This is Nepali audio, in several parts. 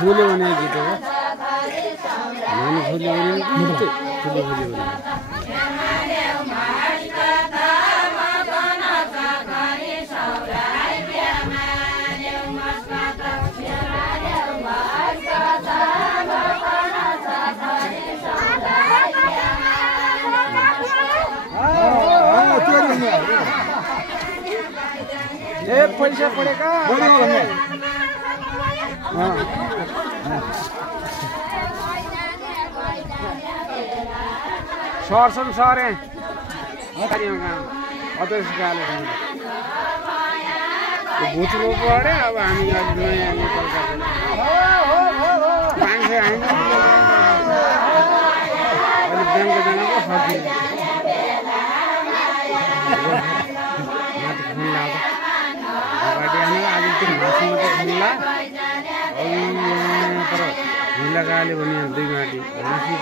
फूले बने गीत हो मैंने फूले बने फूले बने ये पैसा पड़ेगा सर्छन् सरे अदर्श गाले भुच्रो पऱ्यो अब हामी नयाँ मान्छे होइन अलिक ब्याङ्क जानको सकिन्छ तर हिला गाले भने दुई माटी आँखा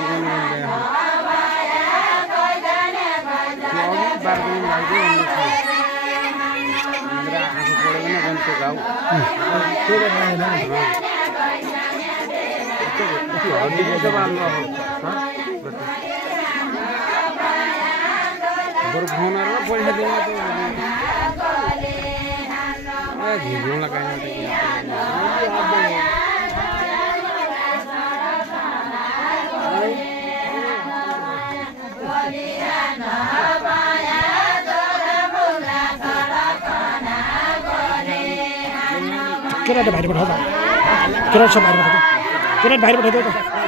पढेको न गन्थ्यो घाउ बरु फोनहरू पैसा दिनु झिझौँला केटा बाहिर पठाउँछ केटा सब बाहिर पठाउँछ केटा बाहिर पठाउँछ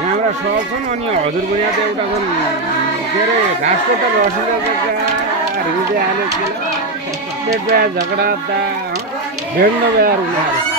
यहाँबाट सर्छन् अनि हजुर पनि यहाँ त एउटा छन् के अरे घाँसको त रसिलो हृदय हाल्यो पेट बेया झगडा भेड्न बेया उनीहरू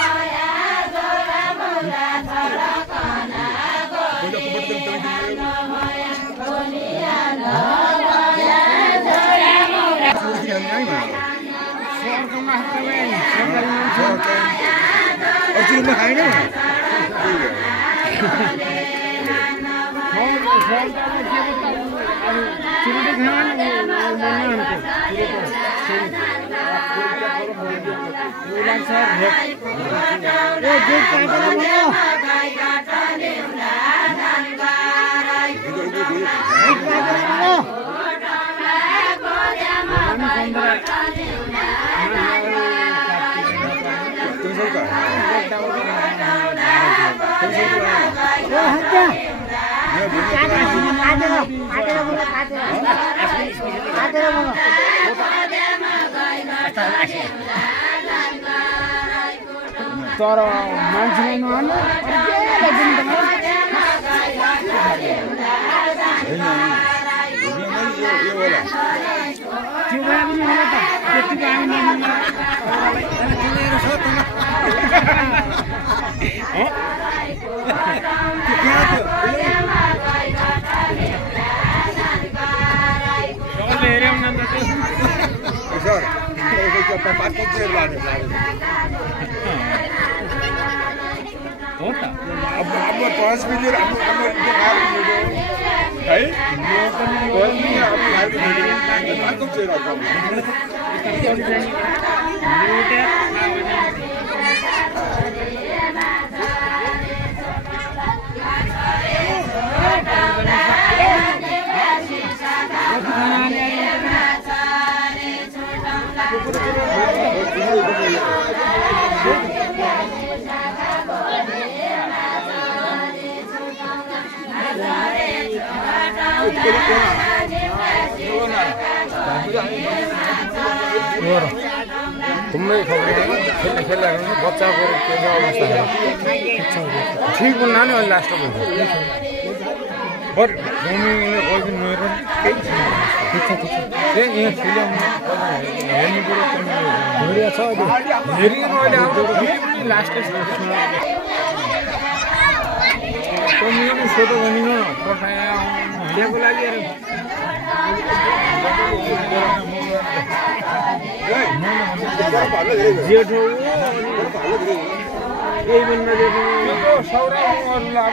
तर मान्छे नहाल्नु त्यो भए पनि होला त त्यतिको हामी नमिल्ला घुम्नै खेल्ने खेल्दाखेरि बच्चाको के अवस्था ठिक हुन्न नि अहिले लास्ट हुन्छ सोधो भनिन हँडियाको लागि जेठो यही भन्दा जेठो सौराहरूलाई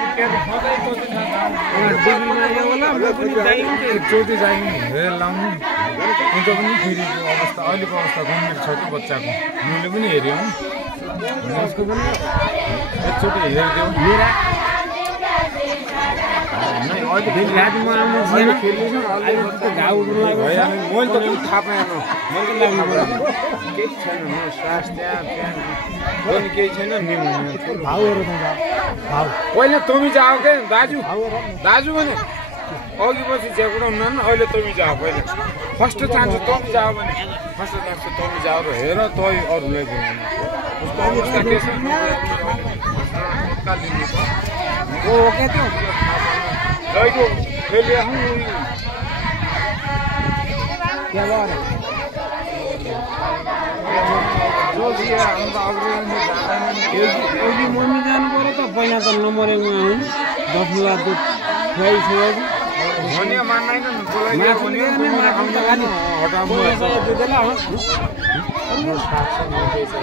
अब चौथी जाइनु हेरेर लाउनु अन्त पनि फेरि अवस्था अहिलेको अवस्था गम्भीर छ कि बच्चाको मैले पनि हेऱ्यौँ उसको पनि एकचोटि हेरिदिउँ मेरा रातमा आउनु खेल्नु घाउ मैले त थाहा पाएन मैले लाग्नु केही छैन श्वास त्यहाँ पनि केही छैन भाउहरू पहिला तमी जाऊ के दाजु दाजु भने अघि पछि झेक्डाउनु न अहिले तमी जाऊ पहिला फर्स्ट चान्स तमी जाऊ भने फर्स्ट चान्स तमी जाऊ र हेर तै अरूलाई उसको अवस्था के छ हो के त्यो लैको फेरि क्या बात एउटी मम्मी जानु पर्यो त पहिला त नमरेको आउनु 10 लाख दुध खुवाइसक्यो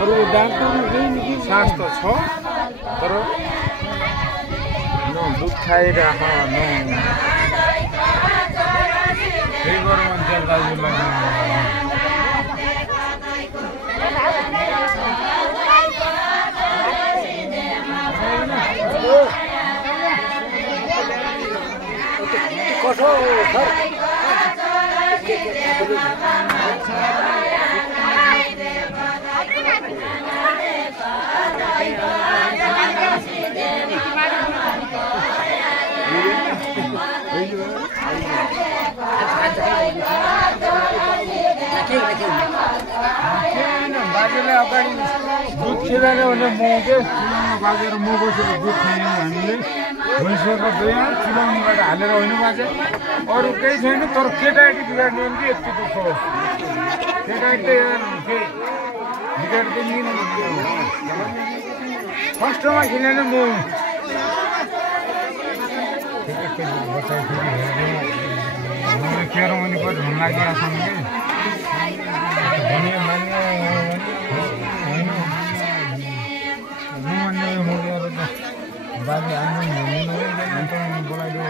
अरू डाक्टरमा केही सास त छ तर दुध खाइराख त्यही गरेर मान्छे दाजुलाई कसो बाजेले अगाडि दुध खिलाएर भने म के बाजेर म बसेर दुध खायौँ हामीले भैँसको दुई चिलाउनुबाट हालेर होइन बाजे अरू केही छैन तर केटाकेटी बिगार्नु भने कि यति दुःख हो केटाकेटी केही बिगार्दैन फर्स्टमा खिलाएन म केरो पनि पनि हुन लागेको छ बाजे आउनु बोलाइदियो